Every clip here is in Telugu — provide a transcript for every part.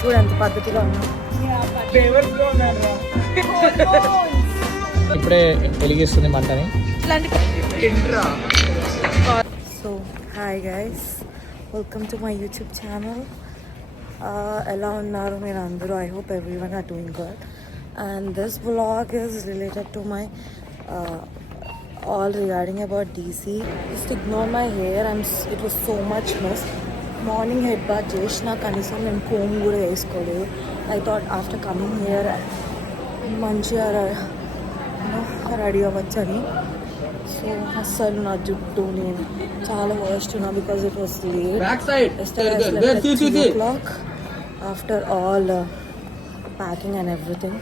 చూడండి పద్ధతిగా ఉన్నాం. ఇప్పుడే వెలిగిస్తుంది మంటని. So hi guys, welcome to my YouTube channel. ఎలా ఉన్నారు మీరు అందరూ? I hope everyone are doing good. And this vlog is related to my all regarding about DC. Just ignore my hair and it was so much mess. Morning head bath చేసిన కనీసం నేను కోమ్ కూడా వేసుకోలేదు. I thought after coming here మంచిగా రెడీ అవ్వచ్చని. సో అస్సలు నా జుట్టు నేను చాలా వర్స్ట్ ఉన్నా because it was late. 3 o'clock after all packing and everything,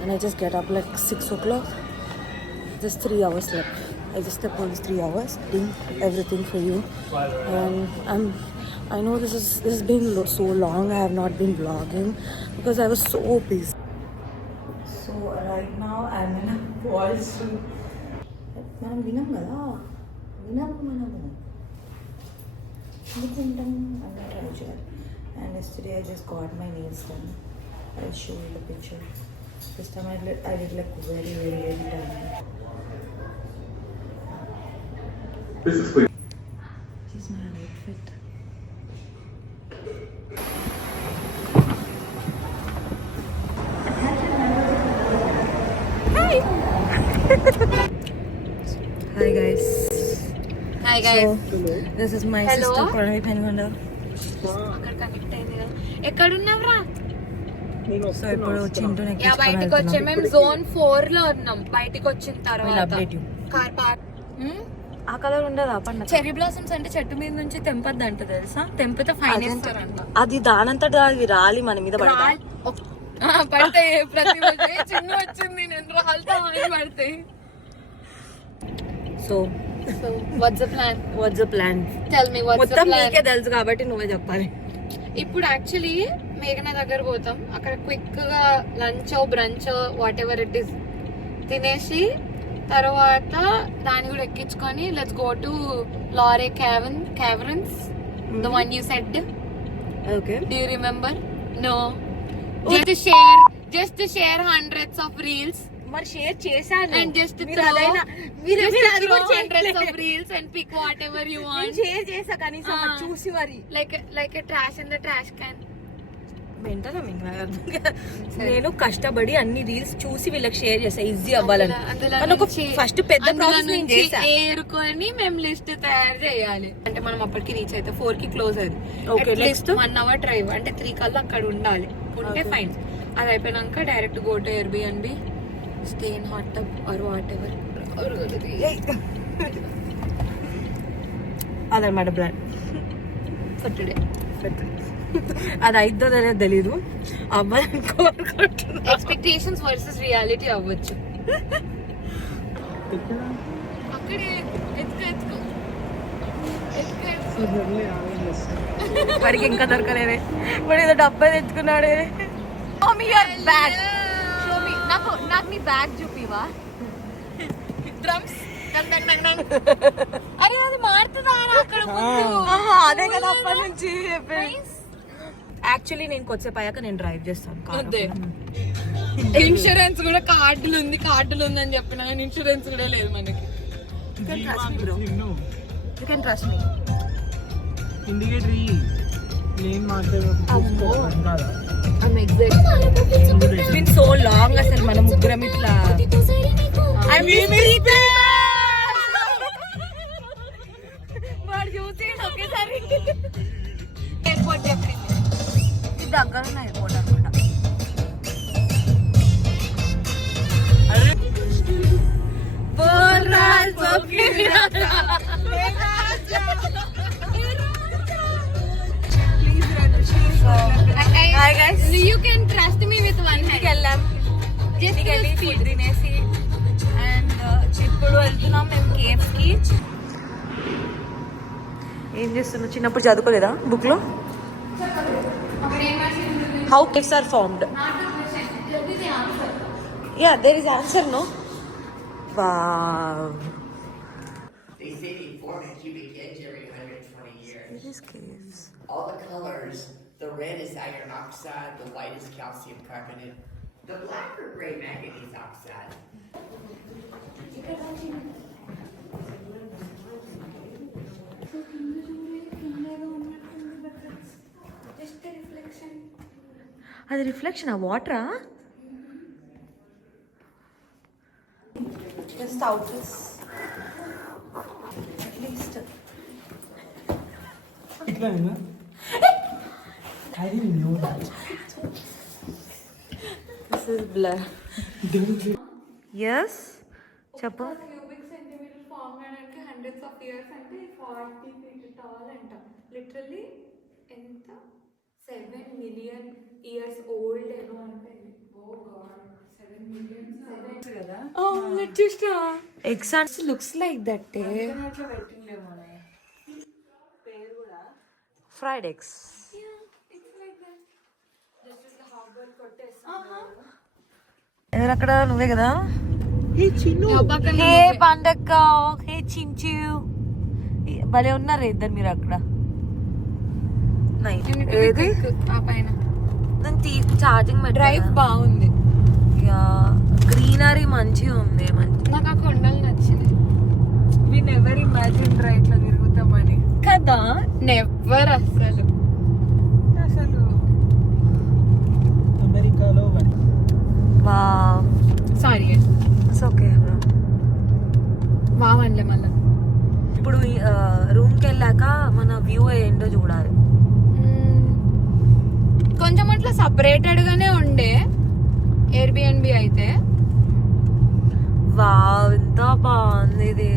and I just get up like 6 o'clock. Just 3 hours left. I just slept for 3 hours, doing everything for you. And I know this has been so long. I have not been vlogging because I was so busy. So right now I'm in a voice room. మనం వినం కదా, మనము ఎందుకుంటాం అన్న ట్రై చేయాలి. And yesterday I just got my nails done. I'll show you the picture. This time I did like very tiny. This is clean. This is my outfit. Hi. Hi guys. Hi guys. So, this is my sister Pranay Pengonda. అక్కడ కనెక్ట్ అయింది కదా. ఎక్కడున్నావురా? సో ఇప్పుడు చింటూ బయటికి వచ్చే మేము జోన్ 4 లో ఉన్నాం. బయటికి వచ్చిన తర్వాత అప్డేట్ యూ. Car park. ఆ కలర్ ఉండదా పండుగ? చెర్రీ బ్లాసమ్స్ అంటే చెట్టు మీద నుంచి తెంపద్దు అంట తెలుసా? తెంపితే ఫైన్ వేస్తారంట. అది దానంతటా అది రాలి మన మీద పడతాయి. పడితే ప్రతి చిన్న వచ్చింది నేను రాళ్ళతో పడితే. So what's the plan? What's the plan? Tell me what's the మొత్తం ప్లాన్. నీకే తెలుసు కాబట్టి నువ్వే చెప్పాలి. ఇప్పుడు యాక్చువల్లీ మేఘన దగ్గర పోతాం. అక్కడ క్విక్ గా lunch brunch whatever it is తినేసి తర్వాత దాన్ని కూడా ఎక్కించుకొని లెట్స్ గో టు లారే caverns, the one you said. Okay, do you remember? No. Just share hundreds of reels. మరి షేర్ చేశాను. And just మీరు throw అదైనా మీరు throw hundreds of reels and pick whatever you want. Share చేసా కనీసం అది చూసి మరి. Like a trash in the trash can. వింటారా మీకు? నేను కష్టపడి అన్ని రీల్స్ చూసి వీళ్ళకి షేర్ చేసా ఈజీ అవ్వాలని. ఫస్ట్ పెద్ద ప్రాసెస్ నేను చేసా. ఏరుకొని మేము లిస్ట్ తయారు చేయాలి. అంటే మనం అప్పటికి రీచ్ అయితే 4 కి క్లోజ్ అది. ఓకే, నెక్స్ట్ 1 hour డ్రైవ్ అంటే 3 కల్లా అక్కడ ఉండాలి. ఉంటే ఫైన్. అది అయిపోయినాక direct go to Airbnb, stay in hot tub or whatever. అదనమాట ప్లాన్ for today. అది అయిద్దో అనేది తెలీదు. అమ్మాయి కోరుకుంటున్నా. ఎక్స్పెక్టేషన్స్ వర్సెస్ రియాలిటీ అవ్వచ్చు. అక్కడే వాడికి ఇంకా దొరకలేదే. వాడు ఏదో డబ్బా తెచ్చుకున్నాడే. నాకు నీ బ్యాగ్ చూపివా? డ్రమ్స్ అరే అది మారుతుందా అక్కడ? అదే కదా అప్పటి నుంచి యాక్చువల్లీ నేను కొద్దిసేపు అయ్యాక నేను డ్రైవ్ చేస్తాను. ఇన్సూరెన్స్ కూడా కార్డులు ఉందని చెప్పిన ఇన్సూరెన్స్ కూడా లేదు మనకి. You can trust me. Indicator lane It's been so long అసలు మన ముగ్గురం ఇట్లా. వాడు చూసి ఒకేసారి ఎయిర్పోర్ట్ చెప్పింది. ఇది దగ్గర ఉన్న ఎయిర్పోర్ట్ అనమాట. Hi guys. You can trust me with ఇంటికి వెళ్ళి ఫుడ్ తినేసి అండ్ ఇప్పుడు వెళ్తున్నాం మేము కేవ్స్కి. ఏం చేస్తున్నావు? చిన్నప్పుడు చదువుకోలేదా బుక్లో? How caves are formed? Yeah, there is answer, no? Wow. They say they form in cubic inch every 120 years. It is caves. All the colors, the red is iron oxide, the white is calcium carbonate, the black or gray manganese oxide. అది రిఫ్లెక్షన్ ఆ వాటరా? Just out this. At least. ఇట్లానేనా? I didn't know that. This is blur. Yes. చెప్పు. క్యూబిక్ సెంటీమీటర్ ఫార్మ్ అయ్యడానికి హండ్రెడ్స్ ఆఫ్ ఇయర్స్ అంటే 40 feet tall అంట. లిటరల్లీ ఎంత 7 million years old ఏమో అంటే. ఓ గాడ్ 7 million కదా. Let's just exams looks like that. Fried eggs. ఎవరు అక్కడ? నువ్వే కదా? హే పండక్క, హే చించు, భలే ఉన్నారు ఇద్దరు మీరు అక్కడ. ఏది ఛార్జింగ్ డ్రైవ్ బాగుంది. గ్రీనరీ మంచిగా ఉంది. నాకు ఆ కొండలు నచ్చింది. వి నెవర్ ఇమాజిన్ రైట్ లో తిరుగుతామని కదా. నెవర్ అసలు అమెరికాలో వావ్. Sorry it's okay. బాగుండే మళ్ళీ. ఇప్పుడు రూమ్కి వెళ్ళాక మన వ్యూ ఏంటో చూడాలి. కొంచెం అట్లా సపరేటెడ్ గానే ఉండే ఎయిర్బిఎన్బి అయితే. వావ్ ఎంత బాగుంది ఇది.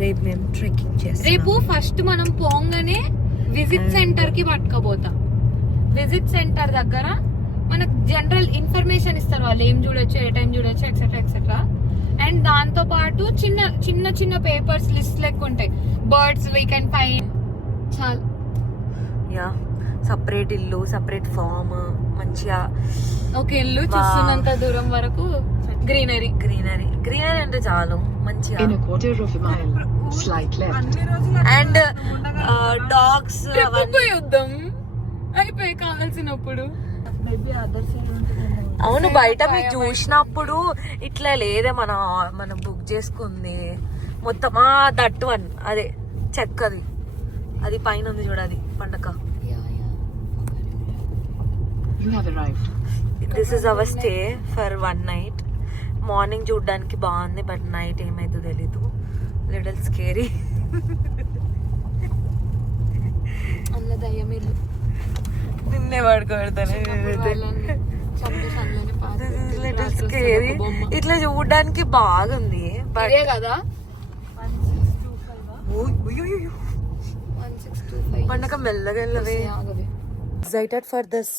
రేపు మేము ట్రెక్కింగ్ చేస్తాం. రేపు ఫస్ట్ మనం పోంగానే విజిట్ సెంటర్ కి పట్టుకోబోతాం. విజిట్ సెంటర్ దగ్గర మనకు జనరల్ ఇన్ఫర్మేషన్ ఇస్తారు వాళ్ళు, ఏం చూడొచ్చు, ఏ టైం చూడొచ్చు, ఎక్సెట్రా ఎక్సెట్రా. అండ్ దాంతో పాటు చిన్న చిన్న చిన్న పేపర్స్ లిస్ట్ లెక్క ఉంటాయి. Birds we can find. చాలు. యా, సపరేట్ ఇల్లు, సపరేట్ ఫామ్, మంచిగా ఒక ఇల్లు చూస్తున్నంత దూరం వరకు గ్రీనరీ. గ్రీనరీ గ్రీనరీ అంటే చాలు మంచిగా. In a quarter of a mile, slight left. And dogs యుద్ధం అయిపోయి కావాల్సినప్పుడు. అవును, బయట మీరు చూసినప్పుడు ఇట్లా లేదే మనం బుక్ చేసుకుంది మొత్తం. దట్ వన్ అదే చెక్కది, అది పైన ఉంది చూడది పండగ. You have arrived. This is our stay for 1 night. Morning చూడడానికి బాగుంది, బట్ నైట్ ఏమైందో తెలీదు. Little scary. అందులో దయ్యం ఇల్లు నిన్నే పడుకోబెడతాను. Little scary. ఇట్లా చూడడానికి బాగుంది, బట్ కదా. పండగ మెల్లగా వెళ్ళవే. Excited for this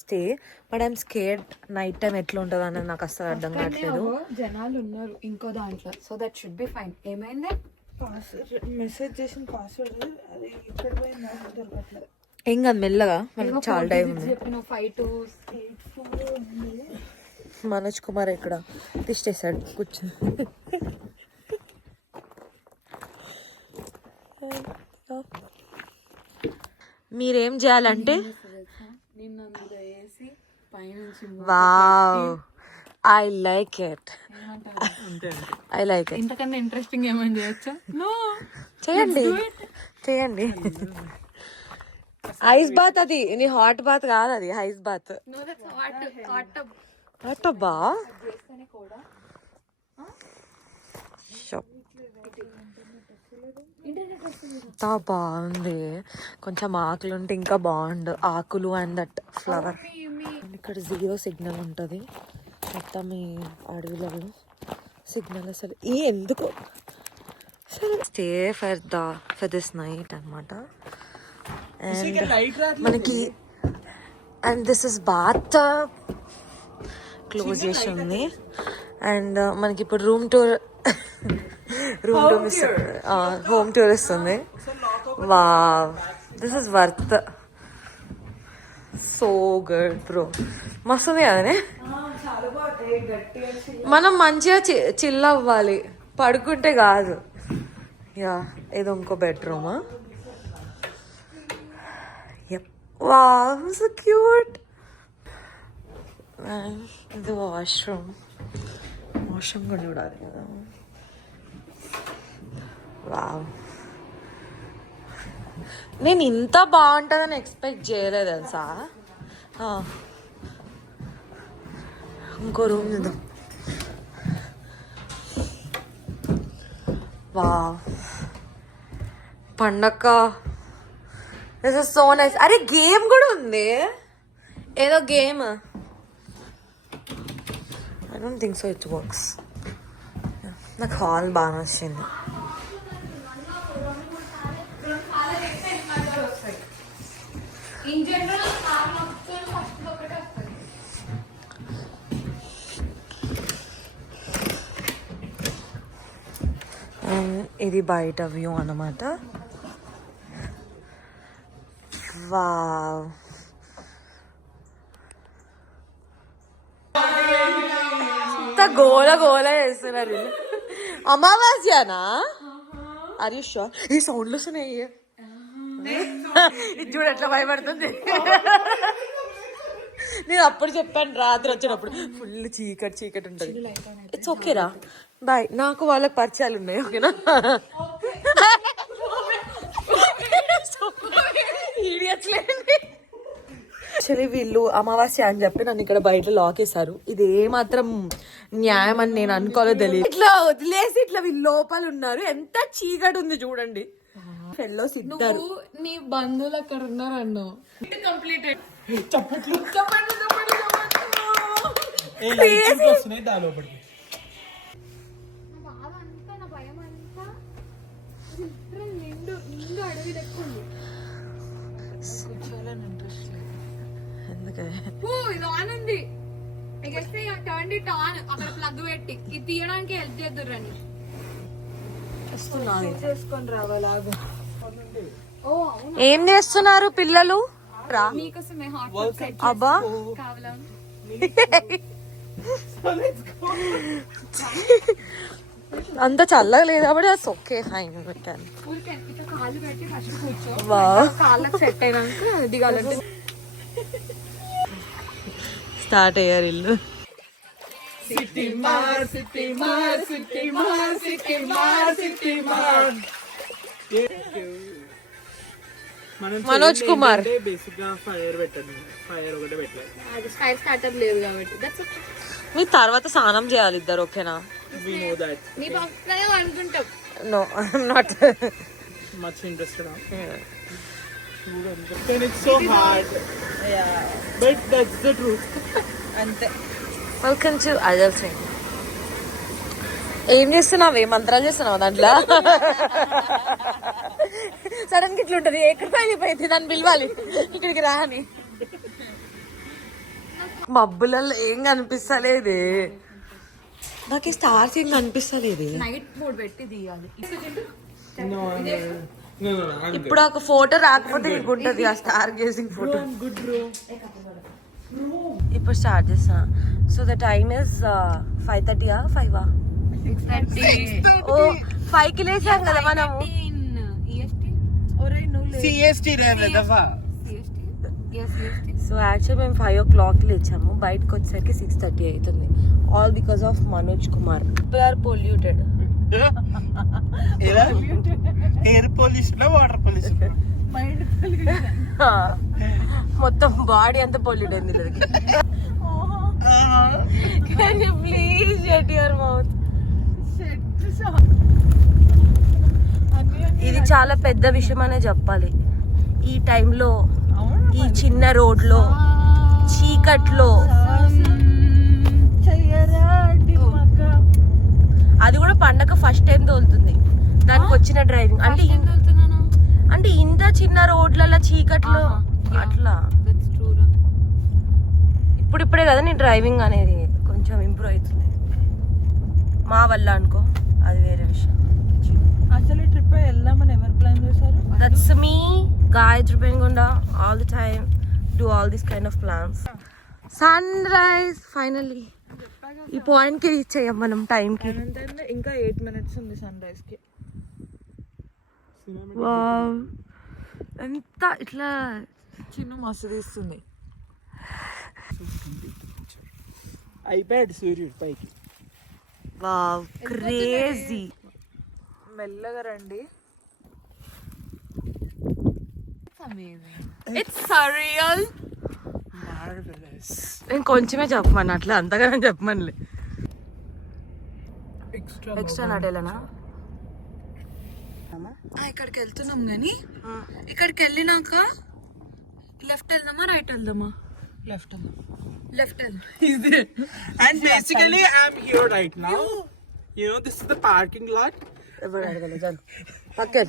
stay, but I'm scared night time ఎట్లా ఉంటుంది అన్నది నాకు అసలు అర్థం కావట్లేదు. జనాలు ఉన్నారు ఇంకో దాంట్లో, so that should be fine. ఏమైంది? మెసేజ్ చేసిన పాస్వర్డ్ అది ఇక్కడ పోయింది, దొరకట్లేదు. ఏం కాదు, మెల్లగా, మనకి చాలా టైం ఉంది. 5 to 8 మనోజ్ కుమార్ ఇక్కడ తిష్టేశాడు కూర్చొని. మీరేం చేయాలంటే నిన్న అందులో వేసి పైనుంచి wow, I like it, I like it. ఇంతకన్నా ఇంట్రెస్టింగ్ ఏమైనా చేయొచ్చా? నో, చేయండి చేయండి. ఐస్ బాత్, అది నీ హాట్ బాత్ కాదు, అది ice bath. No, that's hot tub. Hot టబ్బా? చేస్తేనే కూడా ఎంత బాగుంది. కొంచెం ఆకులు ఉంటే ఇంకా బాగుండు, ఆకులు అండ్ దట్ ఫ్లవర్. ఇక్కడ 0 సిగ్నల్ ఉంటుంది మొత్తం ఈ అడవిలలో. సిగ్నల్ అసలు ఎందుకు. సరే, స్టే ఫర్ దిస్ నైట్ అనమాట. అండ్ మనకి, and this is bath. Close చేసి ఉంది. అండ్ మనకి ఇప్పుడు రూమ్ టూర్ హోమ్ టూర్ ఇస్తుంది. వా, this is worth. So good bro, మస్తు ఉంది కదనే. మనం మంచిగా చిల్ అవ్వాలి, పడుకుంటే కాదు. యా, ఏదో ఇంకో బెడ్రూమ్. Wow, so cute. ఇది వాష్రూమ్ కూడా చూడాలి కదా. వావ్, నేను ఇంత బాగుంటుందని ఎక్స్పెక్ట్ చేయలేదు తెలుసా. ఇంకో రూమ్ చూద్దాం. వావ్, పండక్క, దిస్ ఇస్ సో నైస్. అరే గేమ్ కూడా ఉంది, ఏదో game. I don't think so it works. నాకు హాల్ బాగా నచ్చింది. ఇది బయట వ్యూ అన్నమాట. వావ్, గోల గోల చేస్తున్నారు. అమావాస్యనా? Are you sure? ఈ సౌండ్లు వస్తున్నాయి. ఇది చూడు ఎట్లా భయపడుతుంది. నేను అప్పుడు చెప్పాను రాత్రి వచ్చినప్పుడు ఫుల్ చీకటి చీకటి ఉంటుంది. ఇట్స్ ఓకేరా, బాయ్. నాకు వాళ్ళకి పరిచయాలు ఉన్నాయి, ఓకేనా? యాక్చువల్లీ వీళ్ళు అమావాస్య అని చెప్పి నన్ను ఇక్కడ బయట లాక్ వేశారు. ఇది ఏమాత్రం న్యాయం అని నేను అనుకోలేదు, తెలియదు. ఇట్లా వదిలేసి ఇట్లా వీళ్ళు లోపల ఉన్నారు. ఎంత చీకటి ఉంది చూడండి. ఫెల్లోస్ ఇద్దరు. నీ బంధువులు అక్కడ ఉన్నారు అన్నావు. కంప్లీటెడ్. ఇది ఆన్ ఉంది. Turn it on. అక్కడ ప్లగ్ పెట్టి ఇది తీయడానికి హెల్ప్ చేద్దురని చేసుకొని రావాలాగు. ఏం చేస్తున్నారు పిల్లలు? మీకోసమే హాట్ సెట్ అబ్బా కావాలా? అంత చల్లగా లేదు కాబట్టి అది ఓకే, ఫైన్ పెట్టాను. కాళ్ళు పెట్టి ఫస్ట్ కూర్చో, కాళ్ళకి సెట్ అయినాక దిగాలంటే స్టార్ట్ అయ్యారు ఇల్లు. మనోజ్ కుమార్ బేసిక్ గా ఫైర్ పెట్టండి. ఫైర్ ఒకటే పెట్టలేదు, అది ఫైర్ స్టార్టర్ లేదు కాబట్టి దట్స్ ఓకే. మీ తర్వాత స్నానం చేయాలి ఇద్దరు, ఓకేనా? We know that. నీ పక్కనే అనుకుంటాం. No, I'm not much interested. And it's so hard. Yeah. But that's the truth. అంతే. Welcome to Ajal Singh. ఏం చేస్తున్నావు? ఏ మంత్రాలు చేస్తున్నావు దాంట్లో? సడన్ గా ఇట్లా ఉంటుంది. ఎక్కడికి వెళ్ళిపోయింది, దాన్ని పిలవాలి ఇక్కడికి రాని. మబ్బులలో ఏం కనిపిస్తలేదే నాకు. స్టార్స్ ఏం కనిపిస్తలేదు. నైట్ మోడ్ పెట్టి తీయాలి. No. ఇప్పుడు ఒక ఫోటో రాకపోతే నీకు ఉంటుంది ఆ star gazing photo. Good bro. ఇప్పుడు స్టార్ట్ చేస్తున్నా. సో ద టైమ్ ఇస్ 5:30 5 ఓ 5కి లేచాం కదా మనము. CST రేవే దఫా. సో యాక్చువల్లీ మేము 5 o'clock లేచాము. బయటకు వచ్చేసరికి 6:30 అవుతుంది. All because of Manoj Kumar. People are polluted. Air pollution, water pollution, మొత్తం బాడీ అంతా పొల్యూట్ అయింది. Can you please shut your mouth. ఇది చాలా పెద్ద విషయం అనే చెప్పాలి. ఈ టైంలో ఈ చిన్న రోడ్లో చీకట్లో, అది కూడా పండగ ఫస్ట్ టైం తోలుతుంది. దానికి వచ్చిన డ్రైవింగ్ అంటే ఇంత చిన్న రోడ్లలో చీకట్లో అట్లా. ఇప్పుడిప్పుడే కదా నీ డ్రైవింగ్ అనేది ఇంప్రూవ్ అవుతుంది. మా వల్ల అనుకో, అది వేరే విషయం. అసలు ఈ ట్రిప్ వెళ్దామని ఎవరు ప్లాన్ చేశారు? That's me Gayatri Penugonda all the time do all this kind of plans. Sunrise finally. ఈ పాయింట్కి రీచ్ అయ్యాం మనం టైంకి. ఇంకా 8 minutes ఉంది సన్ రైజ్ కి. వావ్, ఎంత ఇట్లా చిన్న మస్తు తీస్తుంది. అయిపోయాడు సూర్యుడు పైకి. Wow, crazy. మెల్లగా రండి. It's surreal. నేను కొంచెమే చెప్పమని, అట్లా అంతగా చెప్పమనిలే. ఎక్స్ట్రా నటేలనా? ఇక్కడికి వెళ్తున్నాం కానీ ఇక్కడికి వెళ్ళినాక లెఫ్ట్ వెళ్దామా రైట్ వెళ్దామా? లెఫ్ట్ వెళ్దాం. And basically, I'm here right now. You know, this is the parking lot. ఎవరు అడగలేదు, చాలు పక్కన.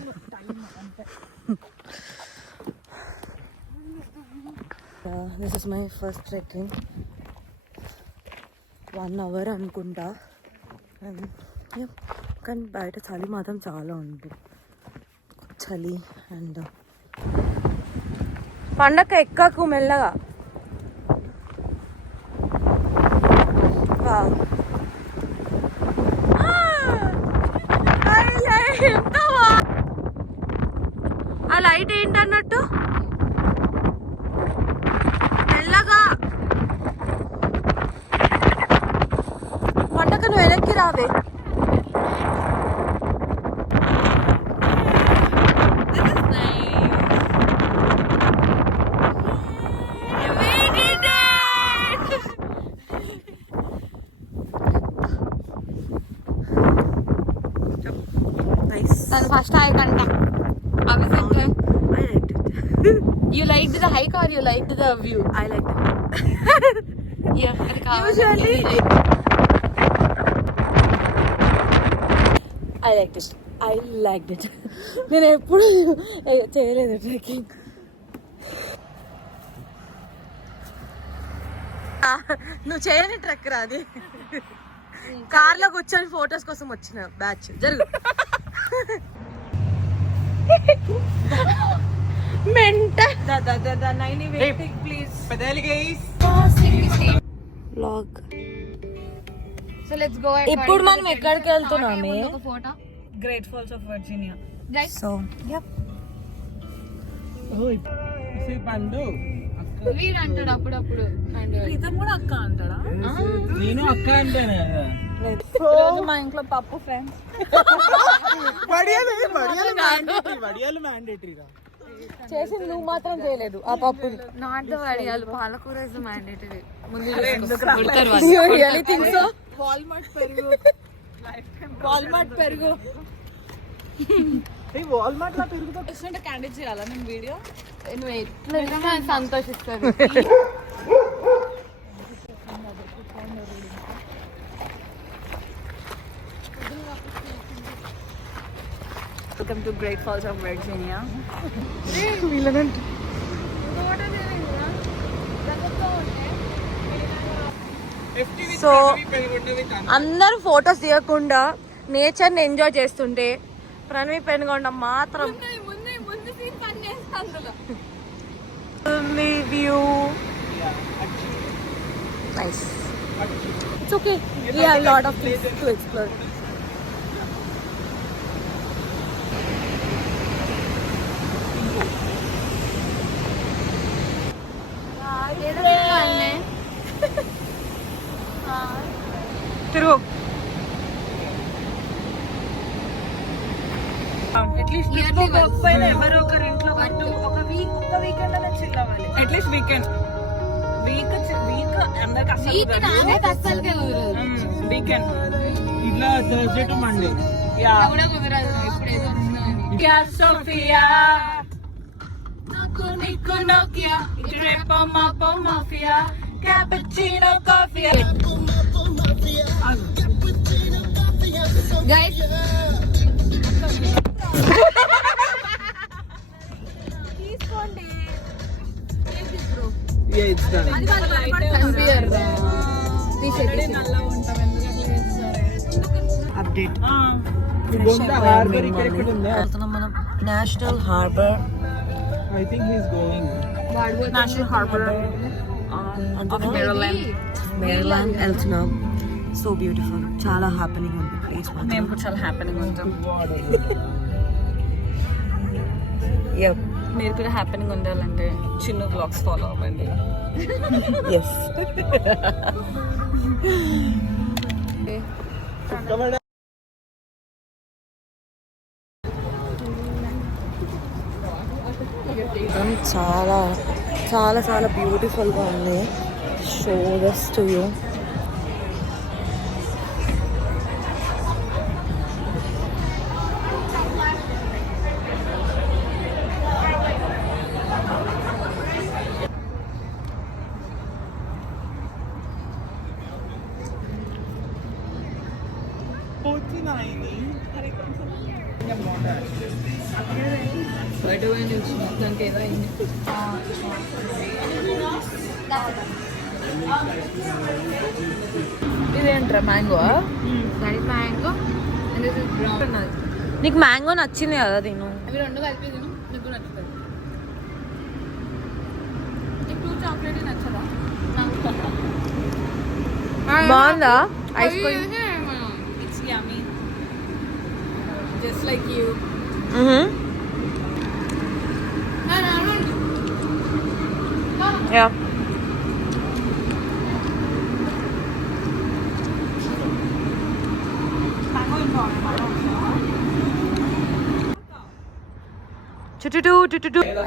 This is my first trekking. 1 hour అనుకుంటా. కానీ బయట చలి మాత్రం చాలా ఉంది, చలి. అండ్ పండగ ఎక్కకు మెల్లగా. ఆ లైట్ ఏంటన్నట్టు మెల్లగా. పండగ నువ్వు వెనక్కి రావే. తను ఫస్ట్ హైక్ అంట. You liked the hike or you liked the view? I liked it. Yeah, Usually I liked it. నేను ఎప్పుడు చేయలేదు ట్రెక్కింగ్. నువ్వు చేయని ట్రెక్ రాది. కార్లో కూర్చొని ఫొటోస్ కోసం వచ్చిన బ్యాచ్. జరుగు. వ్లాగ్. So let's go. ఇప్పుడు మనం ఎక్కడికి వెళ్తున్నామే? ఒక photo. Great falls of Virginia. So See, Pandu. వీడు అంటాడు అప్పుడప్పుడు. ఇతను కూడా అక్క అంటాడా? నేను అక్క అంటాను కదా. రోజు మా ఇంట్లో పప్పు ఫ్రెండ్స్. వడియాలు మ్యాండేటరీగా. చేసింది నువ్వు మాత్రం చేయలేదు ఆ పప్పు. నాట్ ద వడియాలు, పాలకూర ఇస్ మ్యాండేటరీ. ముందు రియల్లీ థింక్ సో? వాల్మార్ట్ పెరుగు. వాల్మార్ట్ లో పెరుగుతా క్యాండిడ్ చేయాలా నేను వీడియో? నువ్వు ఎట్లా సంతోషిస్తాను. Welcome to great falls of Virginia. So అందరూ ఫొటోస్ తీయకుండా నేచర్ని ఎంజాయ్ చేస్తుంటే ప్రణవి పెనుగొండ మాత్రం view. Nice. It's okay, we have lot of things to explore. తిరుగు. అట్లీస్ట్ ఎవరో ఒకరి ఇంట్లో ఒక వీకెండ్ అనేది చిల్ అవ్వాలి. అట్లీస్ట్ వీకెండ్ అందరికి అసలు వీకెండ్ ఇట్లా థర్స్డే టు మండే. కూడా కుదరదు. ఇప్పుడు ఏదో సోఫియా నాకు నీకు నోకియా రేపో మాపో మాఫియా క్యాపుచినో కాఫీ. గైస్ తీసుకోండి. Yeah, it's done. కనిపించరు. నల్లా ఉంటాం ఎందుకు అట్లా చేస్తారు అప్డేట్ హార్బర్ ఇక్కడ ఉంది. వెళ్తున్నాం మనం national harbour. I think he's going. National harbour Maryland వెళ్తున్నాం. సో బ్యూటిఫుల్, చాలా హ్యాపీనింగ్ ఉంది ప్లేస్. మేము కూడా చాలా హ్యాపీగా ఉంటాం. మీరు కూడా హ్యాపీగా ఉండాలంటే చిన్న బ్లాగ్స్ ఫాలో అవ్వండి. ఎస్. చాలా చాలా చాలా బ్యూటిఫుల్గా ఉంది. Show this to you. బయట పోయి చూసిన దానికి ఏదో అయింది. ఇదేంట్రా మ్యాంగో? మ్యాంగో నీకు మ్యాంగో నచ్చింది కదా తిను. అవి రెండు కలిపి తిను, నీకు నచ్చుతుంది. నీకు చాక్లెట్ నచ్చదా? బాగుందా ice cream? It's yummy. Just like you. Yeah.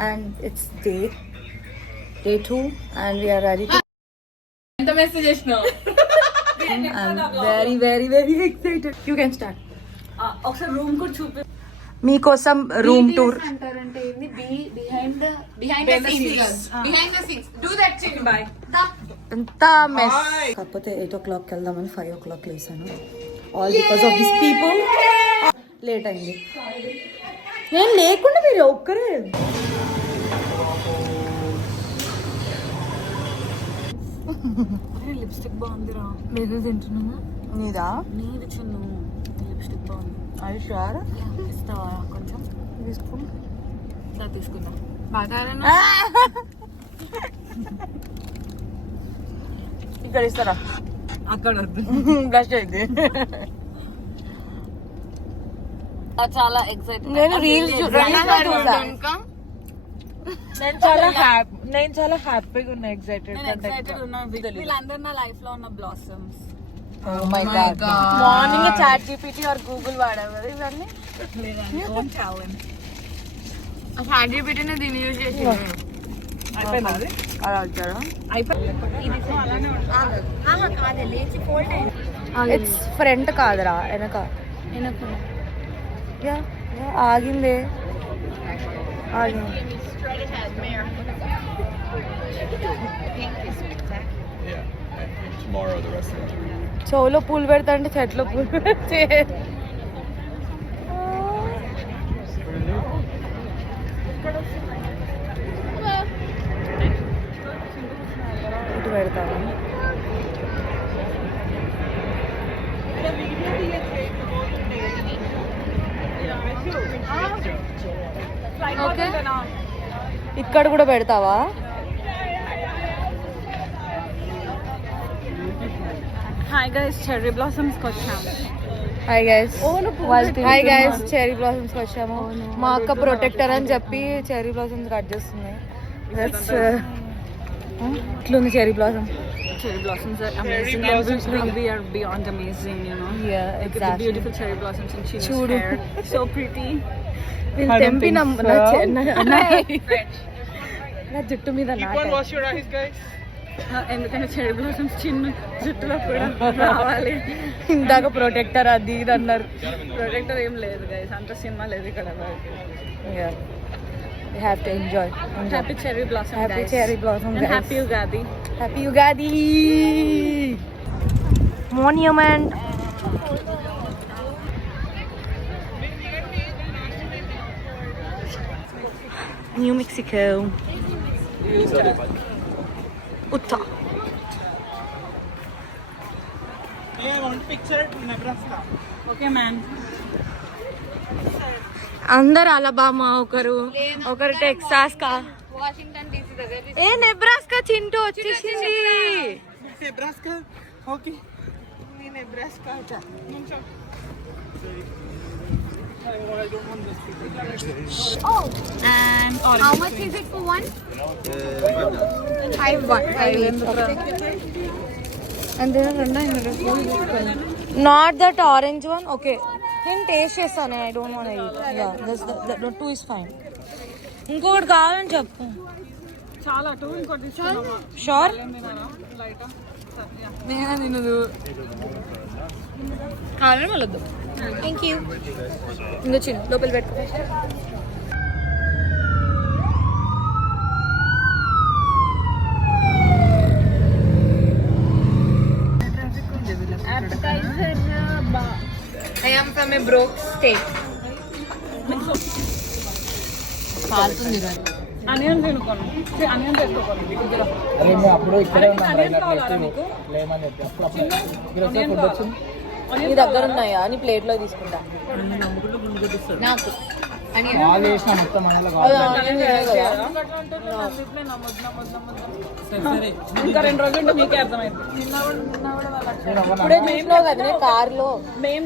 And it's day 2 and we are ready to. ఎంత మెసేజ్ చేసినావు? I'm very very very excited. You can start. ఒకసారి రూమ్ కూడా చూపి. మీకోసం రూమ్ టూర్. అంటారంటే ఏంది? Behind the scenes. Do that chin by. ఎంత మెస్. కాకపోతే 8 o'clock వెళ్దామని 5 o'clock లేసాను. All because of this people. లేట్ అయింది. నేను లేకుండా మీరు ఒక్కరే. లిప్స్టిక్ బాగుందిరా. మీరు తింటున్నాను. నీదా? నీది చిన్న లిప్స్టిక్ బాగుంది. I sure. ఇస్తావా కొంచెం? తీసుకుని ఇలా తీసుకుందాం. బాగా ఇక్కడ ఇస్తారా? అక్కడ వద్దు. బ్లష్ అయింది. చాలా ఎక్సైటెడ్. నేను రీల్స్ నేను చాలా హ్యాపీగా ఉన్నా. ఎక్సైటెడ్ ఉన్నా. వీళ్ళందరూ నా లైఫ్ లో ఉన్న blossoms. Morning ChatGPT or Google వాడావు కదా ఇవన్నీ. చాట్ జీపీటీని దీన్ని యూజ్ చేసి అలా వచ్చాడు. ఇట్స్ ఫ్రంట్ కాదురా, వెనక. యా ఆగిందే. ఆగింది. చెవులో పూలు పెడతా అంటే చెట్లో పూలు పెడితే ఇటు పెడతాను. ఇక్కడ కూడా పెడతావా? హాయ్ గైస్, చెర్రీ బ్లాసమ్స్ కి వచ్చాము. Hi guys, hi guys, cherry blossoms కి వచ్చాము. మా అక్క ప్రొటెక్టర్ అని చెప్పి చెర్రీ బ్లాసమ్స్ కట్ చేస్తుంది. ఇట్లుంది cherry blossom. Cherry blossoms are amazing. And we are beyond amazing, you know. Yeah, Look at the exactly. beautiful cherry blossoms in China's Chudu. hair. So pretty. వీళ్ళు తెంపి నా జుట్టు మీద Wash your eyes, guys. ఎందుకంటే చెర్రీ బ్లాసమ్స్ చిన్న జుట్టులో కూడా రావాలి. ఇందాక ప్రొటెక్టర్ అది ఇది అన్నారు. ప్రొటెక్టర్ ఏం లేదు గైస్, అంత సినిమా లేదు ఇక్కడ. We have to enjoy. Happy cherry blossom. Happy cherry blossom, guys. Happy Ugadi. Happy Ugadi. Monument. New Mexico. Utah. Hey, I want to picture it in Nebraska. Okay man. అందరు అలబామా, ఒకరు టెక్సాస్ కా. వాషింగ్టన్ DC దగ్గర ఏ నెబ్రాస్కా చింటూ వచ్చేసింది. Nebraska? Okay. Nebraska. I don't want this. And how much is it for one? 5 And there are not that orange one. Okay. నేను టేస్ట్ చేస్తాను. I don't want to eat. Yeah, the two is fine. ఇంకొకటి కావాలని చెప్పు. చాలా టూ ఇంకోటి తీసుకున్నామా? షూర్. లైటా నేనా తినదు. కావాలని మళ్ళొద్దు. Thank you. ఇంకో చిన్న లోపల పెట్టుకో. I am from a broke state. Onion తినుకోను, అనియన్ తెచ్చుకోను. అప్పుడు ఇక్కడే అనియన్ కావాలా మీకు? లేమని చెప్పి అప్పుడు నీ దగ్గర ఉన్నాయా? నీ ప్లేట్లో తీసుకుంటా. నాకు కాల్ చేసిన మొత్తం మనలో ఇంకా 2 రోజులు మీకే అర్థమైంది. ఇప్పుడే చూసినావు కదా నీ కార్లో. మేము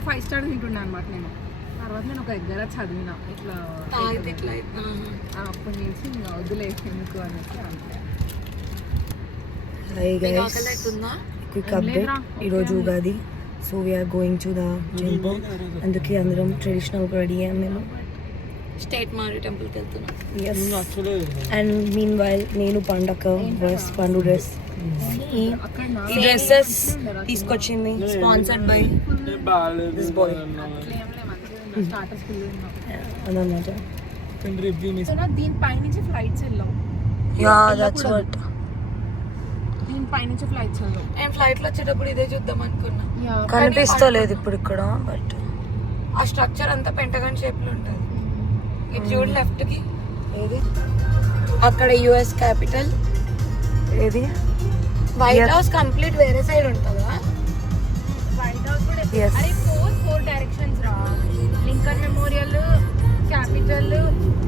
ఫైవ్ స్టార్ తింటున్నా అనమాట నేను. తర్వాత నేను ఒక దగ్గర చదివిన ఇట్లా అప్పటి నుంచి ఇంకా వదిలేసి ఎందుకు అనేసి అంతే. Hi guys, quick update. ఈరోజు Ugadi, so we're going to the temple. అందుకే అందరం ట్రెడిషనల్ రెడీ అయ్యాం మేము. స్టేట్ మారి టెంపుల్కి వెళ్తున్నాం. అండ్ మీన్ వైల్ నేను పండు డ్రెస్ ఈ డ్రెస్సెస్ తీసుకొచ్చింది sponsored by this boy starters అదన్నమాట. దీనిపైనుంచి ఫ్లైట్స్ వెళ్ళాం. Yeah that's what. దీనిపైనుంచి ఫ్లైట్స్ వెళ్ళాం. నేను ఫ్లైట్ లో వచ్చేటప్పుడు ఇదే చూద్దాం అనుకున్నా. కనిపిస్తలేదు ఇప్పుడు ఇక్కడ, బట్ ఆ స్ట్రక్చర్ అంతా పెంటగన్ షేప్ లో ఉంటుంది. ఇటు చూడు లెఫ్ట్ కి. ఏది అక్కడ యుఎస్ క్యాపిటల్. ఏది వైట్ హౌస్ కంప్లీట్ వేరే సైడ్ ఉంటుందా? వైట్ హౌస్ కూడా Yes. అరే ఫోర్ డైరెక్షన్స్ రా. Lincoln Memorial, Capitol,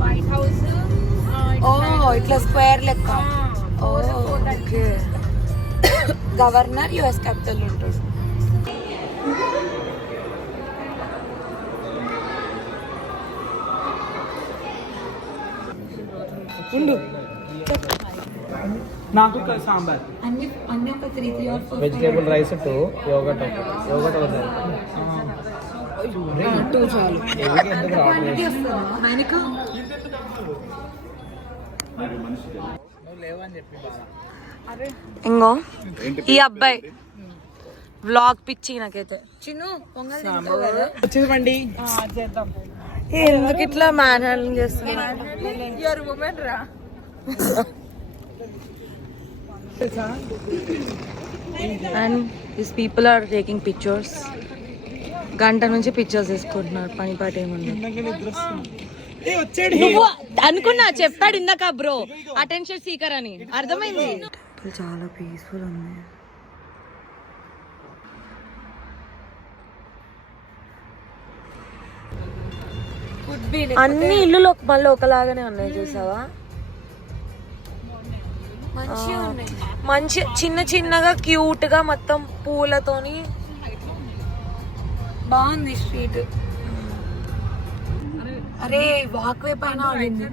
White House. ఓ ఇట్లా స్క్వేర్ లెక్క. ఓకే. గవర్నర్ యుఎస్ క్యాపిటల్ ఉంటుంది. ఉండు. నాకు సాంబార్. అన్ని ఒక 3 or 4 వెజిటేబుల్ రైస్ 2 యోగట్ అవుతుంది. 2 చాలు. లేవని చెప్పి ఇంకో ఈ అబ్బాయి వ్లాగ్ పిచ్చి నాకైతే. చిన్ను పొంగల్ తింటావు కదా? వచ్చేదండి. చేద్దాం. ఎందుకు ఇట్లా మ్యాన్ హ్యాండ్లింగ్ చేస్తున్నా? యూఆర్ ఉమెన్ రా. And this people are taking pictures. గంట నుంచి పిక్చర్స్ తీసుకుంటున్నారు, పని పాట ఏమన్నా. నువ్వు అనుకున్నా చెప్పాడు ఇందాక బ్రో అటెన్షన్ సీకర్ అని, అర్థమైంది. చాలా పీస్ఫుల్ ఉంది. అన్ని ఇల్లులు మళ్ళీ ఒకలాగానే ఉన్నాయి చూసావా? మంచి చిన్న చిన్నగా క్యూట్ గా మొత్తం పూలతోని బాగుంది స్ట్రీట్. అరే వాక్వే పైన ఆడింది.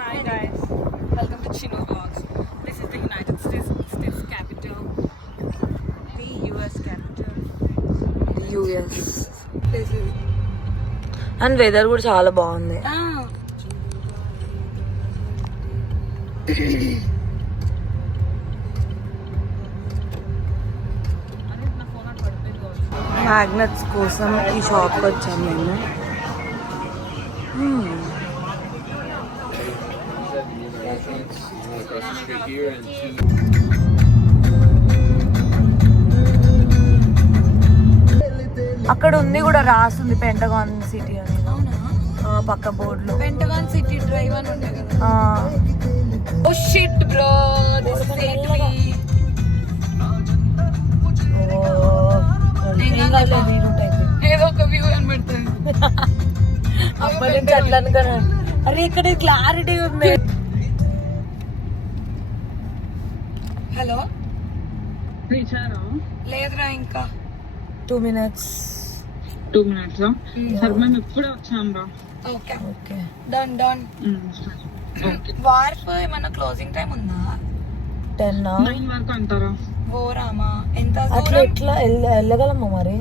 Hi guys, welcome to Chino Vlogs. This is the United States capital, the US capital. US. And weather కూడా చాలా బాగుంది. మ్యాగ్నెట్స్ కోసం ఈ షాప్కి వచ్చాము మేము. అక్కడ ఉంది కూడా రాస్తుంది పెంటగాన్ సిటీ అని అవునా? పక్క బోర్డులో. పెంటగాన్ సిటీ డ్రైవ్ అని ఉండే కదా. ఓ షిట్ బ్రో, దిస్ ఏదో ఒక వ్యూ కనబడుతుంది. అప్పటి నుంచి అట్లా అనుకున్నా. అరే ఇక్కడ క్లారిటీ ఉంది. హలో, రీచారా లేదురా ఇంకా 2 minutes. 2 minutes సరే మేము ఇప్పుడే వచ్చాం రా. Okay okay done done. Warp ఏమన్నా క్లోజింగ్ టైం ఉందా? 10 9 వరకు అంటారా? ఓ రామా, ఎంత అట్లా దూరం? ఎట్లా వెళ్ళగలమా మరి?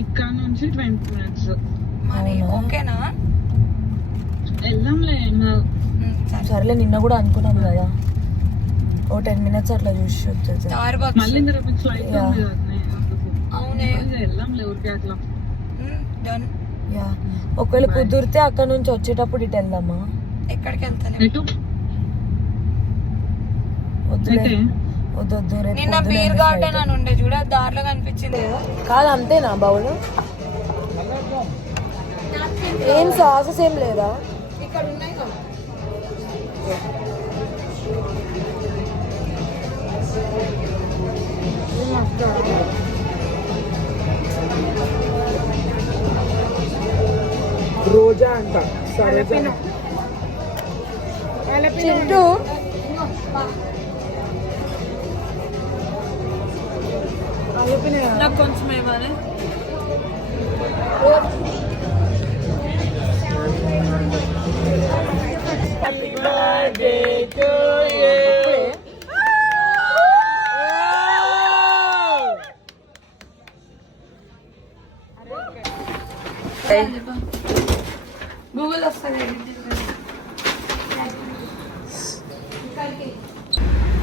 ఇక్కడ నుంచి 20 minutes మరి అవునా? ఓకేనా? వెళ్దాంలే. సరే. సరేలే, నిన్న కూడా అనుకున్నాం కదా, ఓ 10 minutes అట్లా చూసి వచ్చేది. స్టార్బక్స్. మళ్ళీ ఇంకా రేపు ఫ్లైట్ Yeah. ఉంది కదా. అవునే. వెళ్దాంలే ఊరికే అట్లా. డన్. యా, ఒకవేళ కుదిరితే అక్కడ నుంచి వచ్చేటప్పుడు ఇటు వెళ్దామా? ఎక్కడికి వెళ్తాను? ఎటు వద్దులే, అయితే వద్దు రేపు నిన్న పొద్దునే బీర్ flight. గార్డెన్ అని ఉండే చూడ, దారిలో కనిపించింది. కాదు అంతేనా బౌల్? ఏం సాసెస్ ఏం లేదా? ఇక్కడ ఉన్నాయి కదా. రోజా అంట. సరోజా. చింటూ నాకు కొంచెం ఏమని గూగుల్ వస్తుంది.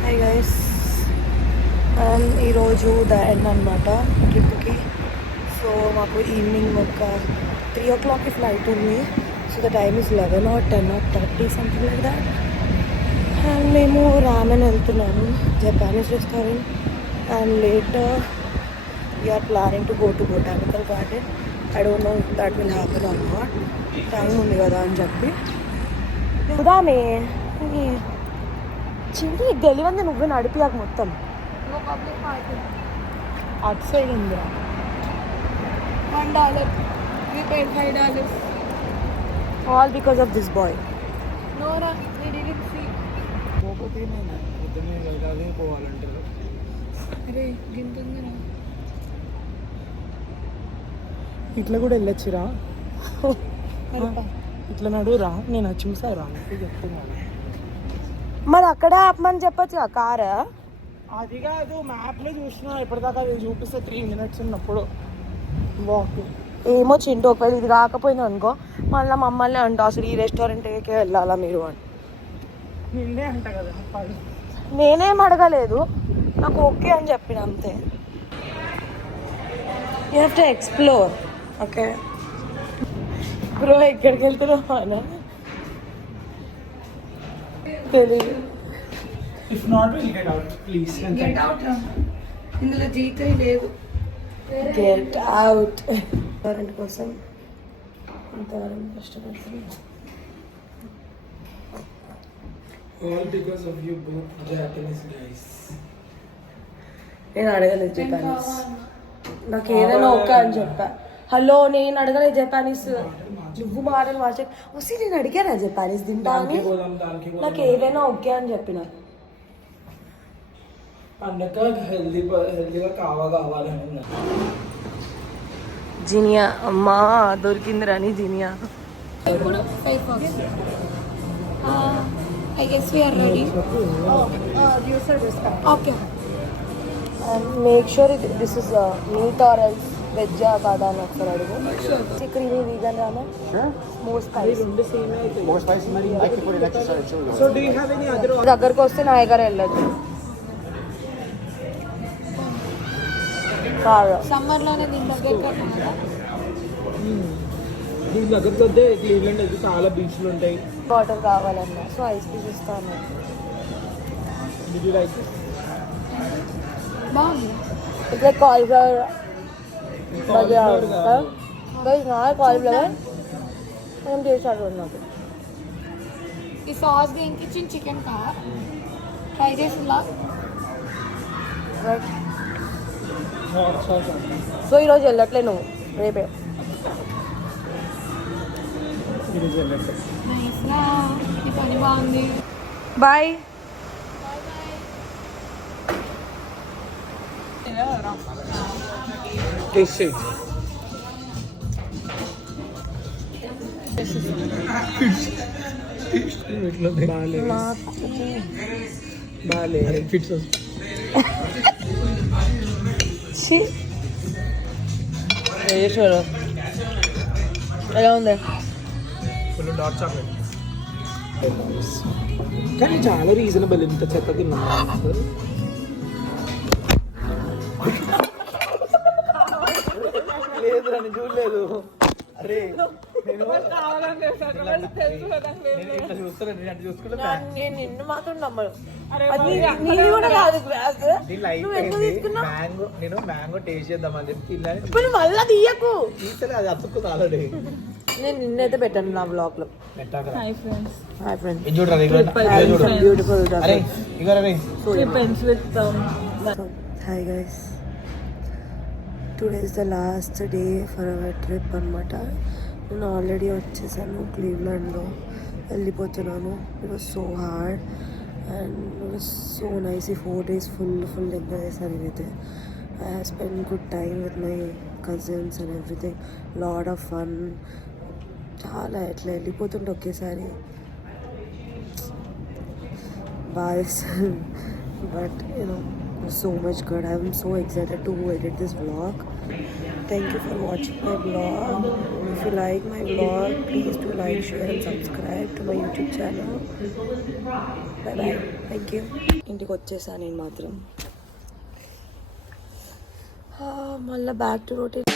హాయ్ గైస్, ఈరోజు ద ఎండ్ అనమాట ట్రిప్కి. సో మాకు ఈవినింగ్ ఒక 3 o'clockకి ఫ్లైట్ ఉంది. So the time is 11 or 10 or 30 something like that. And మేము రామెన్ వెళ్తున్నాము, Japanese restaurant. And later we are planning to go to botanical garden. I don't know that will happen or not. Time ఉంది కదా అని చెప్పి చూద్దామే. చింటి తెలివంది నువ్వే నడిపియాక మొత్తం. పబ్లిక్ పార్కింగ్ అటు సైడ్ ఉందిరా. $1. We paid $5. All because of this boy. Nora, we didn't see. పోతే నేను పొద్దున్నే అదే పోవాలంటారు. అరే గింతుందిరా. ఇట్లా కూడా వెళ్ళొచ్చురా. ఇట్లా నడురా, నేను అది చూసారా చెప్తున్నాను. మరి అక్కడ ఆపమని చెప్పచ్చు ఆ కార్. అది కాదు, మ్యాప్లో చూసినా ఇప్పటిదాకా అది చూపిస్తే 3 minutes ఉన్నప్పుడు వాక్. ఏమో చింటూ, ఒకవేళ ఇది కాకపోయింది అనుకో మళ్ళీ మమ్మల్ని అంటా అసలు ఈ రెస్టారెంట్కి వెళ్ళాలా మీరు అని. నిన్నే అంట కదా పడు. నేనేం అడగలేదు, నాకు ఓకే అని చెప్పిన అంతే. You have to explore. Okay bro, ఎక్కడికి వెళ్తున్నావు అన్న తెలియదు. If not will get out please. Get out రా, ఇందులో G3 లేదు. Get out. రెస్టారెంట్ కోసం ఇంతవరకు కష్టపడుతున్నాం. All because of you both Japanese guys. నేను అడగలేదు జపానీస్, నాకు ఏదైనా ఓకే అని చెప్పా. హలో, నేను అడగలేదు జపానీస్, నువ్వు మాటలు మార్చే వస్తే నేను అడిగానా జపానీస్ తింటా అని. నాకు ఏదైనా ఓకే అని చెప్పిన. పండగ హెల్దీగా కావాలని. జీనియా అమ్మా దొరికింది రాని జీనియా. ఇప్పుడు 5 hours. I guess we are ready. Okay. Make sure this is meet or else veg కాదా అని ఒకసారి అడుగు. Chicken vegan Rana? More spicy. So do you have any other? దగ్గరకు వస్తే నా దగ్గర వెళ్ళదు. కాదు సమ్మర్ లోనే దీని దగ్గర దీని దగ్గరికి వస్తే క్లీవ్లాండ్ అయితే చాలా బీచ్లు ఉంటాయి. వాటర్ కావాలన్నా, సో ఐస్ పీస్ ఇస్తాను. Did you like it? బాగుంది. ఇట్లా కాలిఫ్లవర్ కాలీఫ్లవర్ మనం చేశాడు నాకు ఈ సాస్ దేనికి ఇచ్చిన చికెన్ కా ట్రై చేసిందా సో ఈరోజు వెళ్ళట్లే నువ్వు రేపే ఈ పని బాగుంది. బాయ్ ఎలా ఉంది ఫుల్ డార్క్ చాక్లెట్ కానీ చాలా రీజనబుల్ ఇంత చెత్త తిన్నా లేదు అని చూడలేదు అరే నేను ఇట్లా చూస్తున్నాను నేను అటు చూసుకుంటా నేను నిన్ను మాత్రం నమ్మను నీది కూడా కాదు గ్లాస్ నువ్వు ఎందుకు తీసుకున్నావు మ్యాంగో నేను మ్యాంగో టేస్ట్ చేద్దామని చెప్పి తిన్నాను ఇప్పుడు మళ్ళా తీయకు తీసలే అది అతుక్కుంది ఆల్రెడీ నేను నిన్నైతే పెట్టాను నా బ్లాగ్ లో హాయ్ ఫ్రెండ్స్ హాయ్ ఫ్రెండ్స్ ఇది చూడరా బ్యూటిఫుల్ అరే ఇగో రే పెన్స్ with hi guys today is the last day for our trip అనమాట నేను ఆల్రెడీ వచ్చేసాను క్లీవ్లాండ్లో వెళ్ళిపోతున్నాను it was so hard and it was so nice ఈ 4 days ఫుల్ ఎంజాయ్ చేశాను నేనైతే I have spend good time with my cousins and everything lot of fun చాలా ఎట్లా వెళ్ళిపోతుంటే ఒకేసారి బాగా but you know so much good. I'm so excited to edit this vlog. Thank you for watching my vlog. If you like my vlog, please do like, share and subscribe to my YouTube channel. Bye bye. Thank you. ఇంటికి వచ్చేసాను నేను మాత్రం మళ్ళీ బ్యాక్ టు రొటీన్